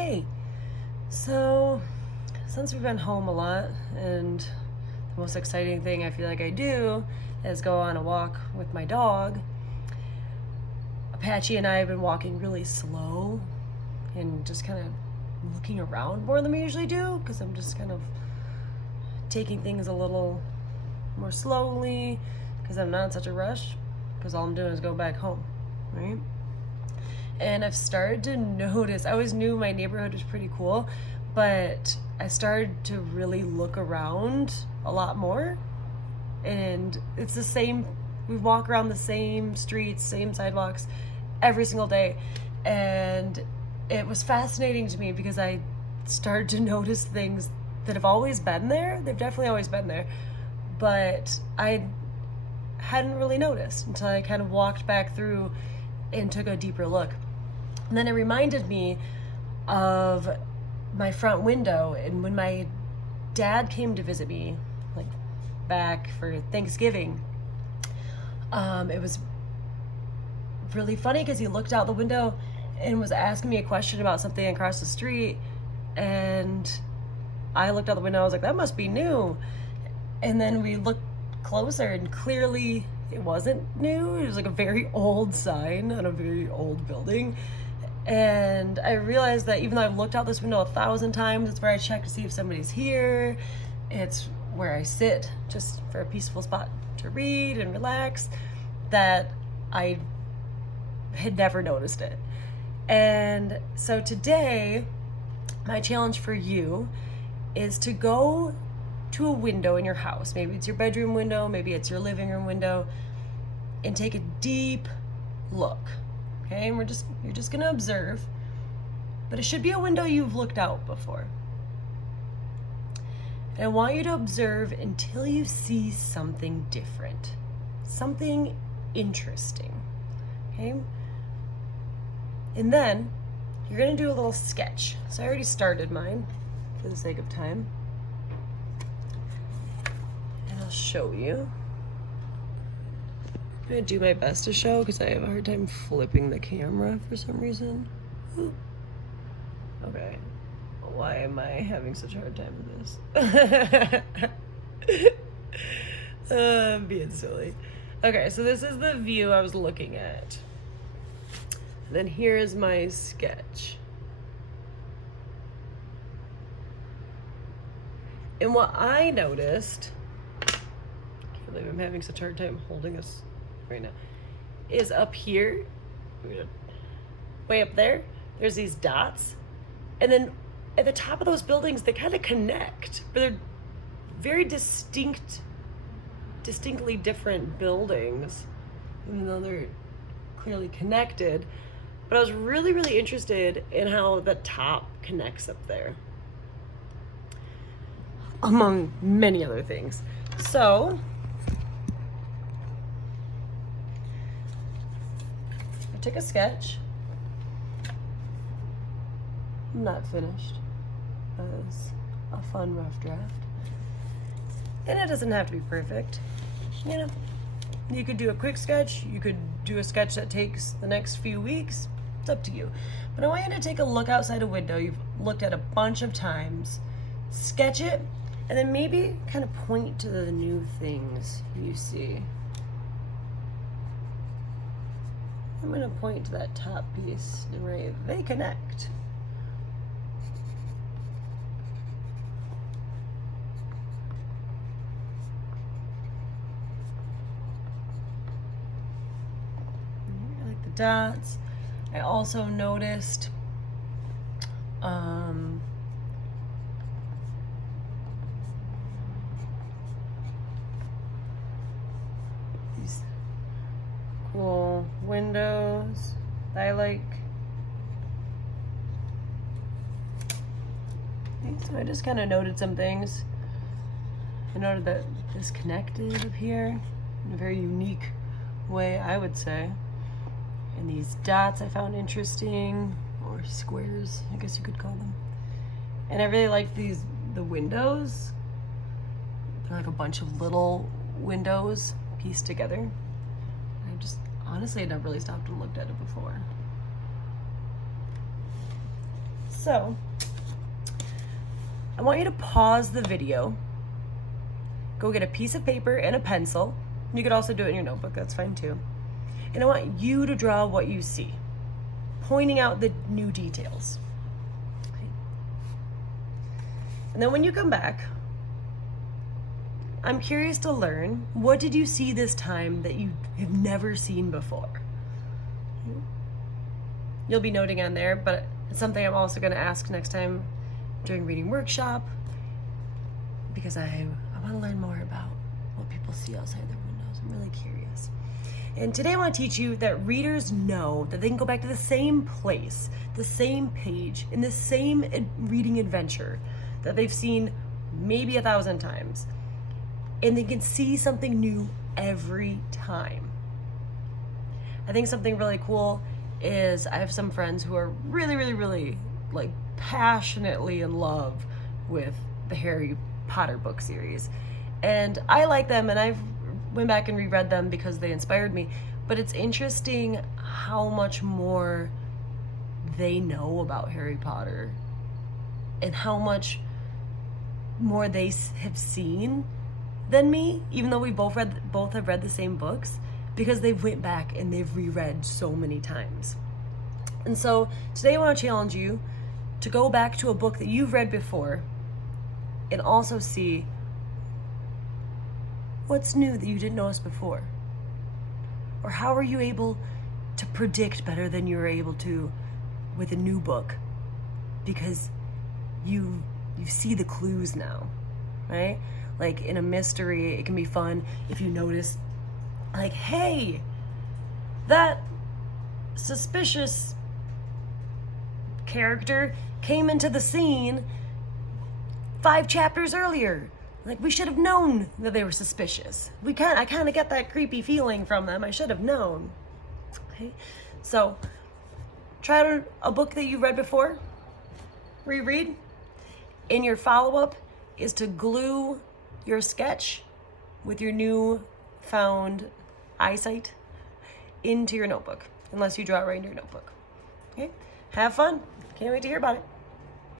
Hey, so since we've been home a lot, and the most exciting thing I feel like I do is go on a walk with my dog, Apache and I have been walking really slow and just kind of looking around more than we usually do, because I'm just kind of taking things a little more slowly because I'm not in such a rush, because all I'm doing is go back home, right? And I've started to notice, I always knew my neighborhood was pretty cool, but I started to really look around a lot more. And it's the same, we walk around the same streets, same sidewalks every single day. And it was fascinating to me because I started to notice things that have always been there. They've definitely always been there, but I hadn't really noticed until I kind of walked back through and took a deeper look. And then it reminded me of my front window, and when my dad came to visit me, like back for Thanksgiving, it was really funny because he looked out the window and was asking me a question about something across the street, and I looked out the window, I was like, that must be new. And then we looked closer, and clearly it wasn't new. It was like a very old sign on a very old building. And I realized that even though I've looked out this window 1,000 times, it's where I check to see if somebody's here. It's where I sit just for a peaceful spot to read and relax, that I had never noticed it. And so today, my challenge for you is to go to a window in your house. Maybe it's your bedroom window, maybe it's your living room window, and take a deep look. Okay, and you're just gonna observe, but it should be a window you've looked out before. And I want you to observe until you see something different, something interesting. Okay, and then you're gonna do a little sketch. So I already started mine for the sake of time, and I'll show you. I'm gonna do my best to show because I have a hard time flipping the camera for some reason. Ooh. Okay, why am I having such a hard time with this? I'm being silly. Okay, so this is the view I was looking at. And then here is my sketch. And what I noticed, I can't believe I'm having such a hard time holding this right now, is up here, way up there, there's these dots, and then at the top of those buildings they kind of connect, but they're very distinctly different buildings, even though they're clearly connected. But I was really interested in how the top connects up there, among many other things. So I took a sketch. I'm not finished. It was a fun rough draft. And it doesn't have to be perfect. You know, you could do a quick sketch. You could do a sketch that takes the next few weeks. It's up to you. But I want you to take a look outside a window you've looked at a bunch of times, sketch it, and then maybe kind of point to the new things you see. I'm going to point to that top piece and write, they connect. I like the dots. I also noticed these cool windows that I like. So I just kind of noted some things. I noted that this connected up here in a very unique way, I would say. And these dots I found interesting, or squares, I guess you could call them. And I really like the windows. They're like a bunch of little windows pieced together. I just honestly had never really stopped and looked at it before. So I want you to pause the video, go get a piece of paper and a pencil. You could also do it in your notebook, that's fine too. And I want you to draw what you see, pointing out the new details. Okay. And then when you come back, I'm curious to learn, what did you see this time that you have never seen before? You'll be noting on there, but it's something I'm also going to ask next time during reading workshop, because I want to learn more about what people see outside their windows. I'm really curious. And today I want to teach you that readers know that they can go back to the same place, the same page, in the same reading adventure that they've seen maybe 1,000 times. And they can see something new every time. I think something really cool is I have some friends who are really like passionately in love with the Harry Potter book series. And I like them, and I've went back and reread them because they inspired me. But it's interesting how much more they know about Harry Potter and how much more they have seen than me, even though we both have read the same books, because they've went back and they've reread so many times. And so today I want to challenge you to go back to a book that you've read before and also see what's new that you didn't notice before. Or how are you able to predict better than you were able to with a new book, because you see the clues now, right? Like in a mystery, it can be fun if you notice, like, hey, that suspicious character came into the scene 5 chapters earlier. Like, we should have known that they were suspicious. I kind of get that creepy feeling from them. I should have known. Okay, so try out a book that you read before, reread, and your follow-up is to glue your sketch with your new found eyesight into your notebook, unless you draw it right in your notebook. Okay, have fun. Can't wait to hear about it.